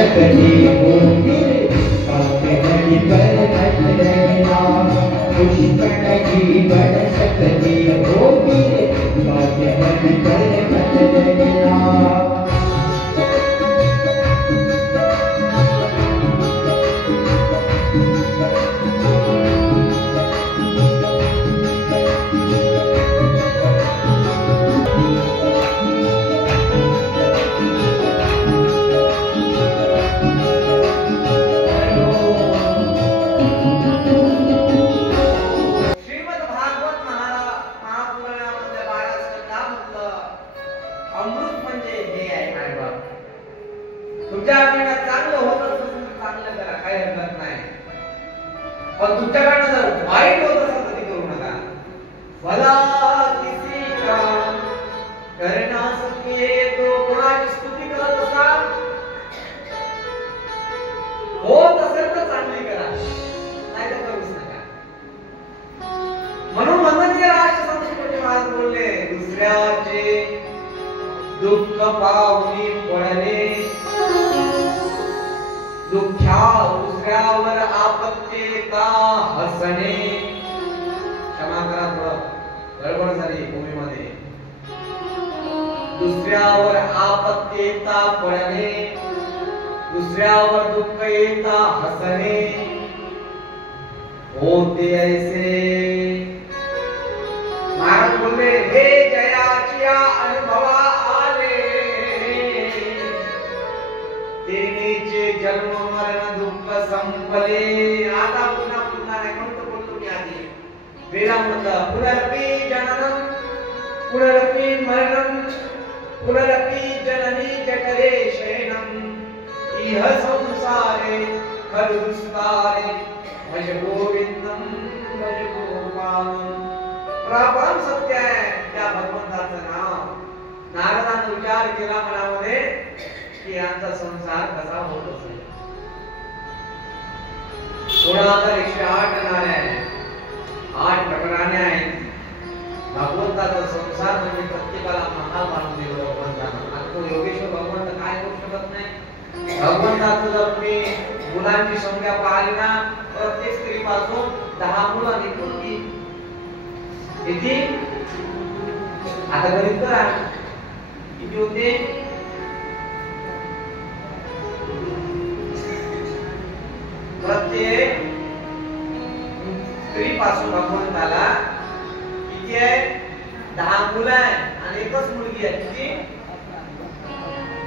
सकली होती काव्यमणि पर घट रहना पुष्पण की बढ़ सकली होती काव्यमणि पर घट रहना तुमच्याकडनं चांगलं होत असेल तर चांगलं करा, काही हरकत नाही. पण तुमच्याकडनं जर वाईट होत असेल तर ते करू नका. भला किसी का करना सके तो कोणाची स्तुती करत असाल, होत असेल तर चांगली करा, नाही तर करूच नका. म्हणून वंदनीय राष्ट्रसंत महाराज बोलले, दुसऱ्याचे दुःख पाहुनी पडणे, दुसऱ्यावर आपत्तीता हसणे. क्षमा करा, थोडं गडबड झाली भूमीमध्ये. दुसऱ्यावर आपत्तीता पडणे, दुसऱ्यावर दुःख येता हसणे, होते ऐसे. महाराज बोलले, हे जयाची अनुभवा तेनेचे जन्म मरण दुःख संपले. आता पुन्हा पुन्हा नाही म्हणतो बोलतो मी आधी. वेदांत पुनरपि जननम पुनरपि मरणम पुनरपि जननी जठरे शयनम इह संसारे खलुस्तारे भज गोविंदम भज गोपालम. परम सत्य आहे त्या भगवंताचं नाव. नारदाने विचार केला मनामध्ये की यांचा संसार कसा होत असेल. 16,108 नारे आहेत, 8 प्रकरणे आहेत. भगवंताचा संसार म्हणजे प्रत्येकाला महाल मानून दिलं भगवंतानं. आणि तो योगेश्वर भगवंत काय करू शकत नाही. भगवंताचं जर तुम्ही मुलांची संख्या पाहिली ना, प्रत्येक स्त्रीपासून 10 मुलं निघून किती. आता गणित करा, किती होते. प्रत्येक स्त्री पासून भगवंताला किती आहे, 10 मुलं आहे आणि एकच मुलगी आहे. किती,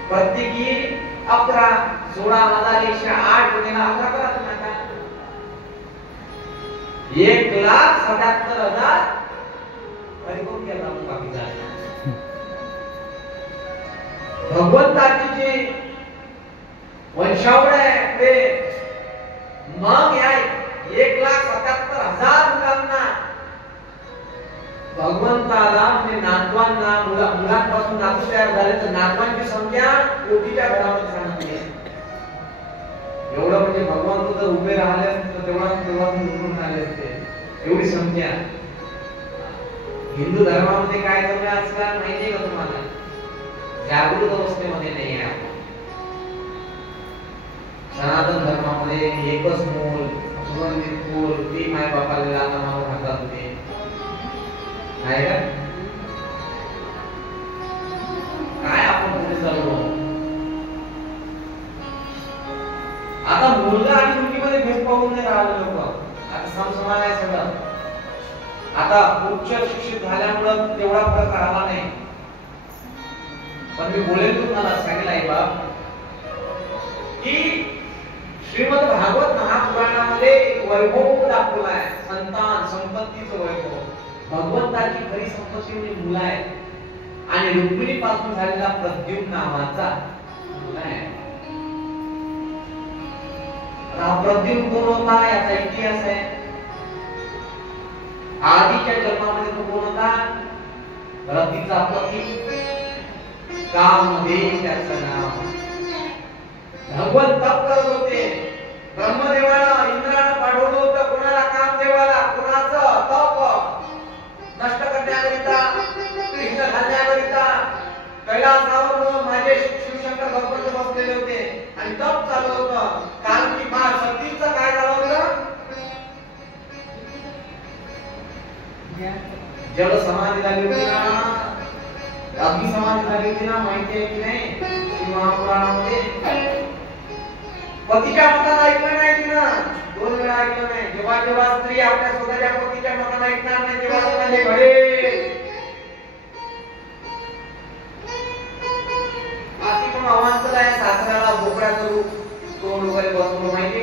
प्रत्येकी 11. 16,108 गुणिले 11 करा तुम्ही आता. 1,77,000 परिपूर्ण केला बाकी झाले. भगवंताची जी वंशावळ आहे ते मग या 1,77,000 मुलांना भगवंताला म्हणजे नातवांना मुलांपासून नातू तयार झाले तर नातवांची संख्या कोटीच्या घरामध्ये सांगितली. एवढं म्हणजे भगवंत जर उभे राहिले असते तर तेवढा निवडून आले असते, एवढी संख्या. हिंदू धर्मामध्ये काय चालू आहे आजकाल माहिती आहे का तुम्हाला? जागृत अवस्थेमध्ये नाही आहे आपण. सनातन धर्मामध्ये एकच मूल, सुगंधित फूल, ती माय बापाला लाथा मारून हातात होते, आहे का? काय आपण पुढे चाललो? आता मुलगा आणि मुलगीमध्ये भेद पाहून नाही राहिले लोक. आता समसमान आहे सगळं. आता उच्च शिक्षित झाल्यामुळे तेवढा फरक राहिला नाही. पण मी बोलेल तुम्हाला सांगेल आई बाप की श्रीमद भागवत महापुराणामध्ये एक वैभव दाखवला आहे, संतान संपत्तीचं वैभव. भगवंताची खरी संपत्ती म्हणजे मुलं आहे आणि रुक्मिणी पासून झालेला प्रद्युम्न नावाचा मुलगा आहे. हा प्रद्युम्न कोण होता याचा इतिहास आहे. आधीच्या जन्मामध्ये तो कोण होता? रतीचा पती कामदेव त्याचं नाव. भगवंत तप करत होते. ब्रह्मदेवाला इंद्रानं पाठवलं होतं कोणाला? कामदेवाला. कोणाचं तप नष्ट करण्याकरिता, कृष्ण घालण्याकरिता. कैलासावर माझे शिवशंकर भगवंत बसलेले होते आणि आणि तप चालू होतं. कारण की मा सतीचं काय झालं होतं? जल समाधी झाली होती ना, अग्नि समाधी झाली होती ना, माहिती आहे की नाही महापुराणामध्ये. पतीच्या मतानं ऐकलं नाही तिनं, 2 वेळा ऐकलं नाही. जेव्हा जेव्हा स्त्री आपल्या स्वतःच्या पतीच्या मतानं ऐकणार नाही तेव्हा तेव्हा हे घडेल. अशी पण अवांतर आहे सासऱ्याला भोपळ्याचं रूप तोंड वगैरे बसवलं, माहिती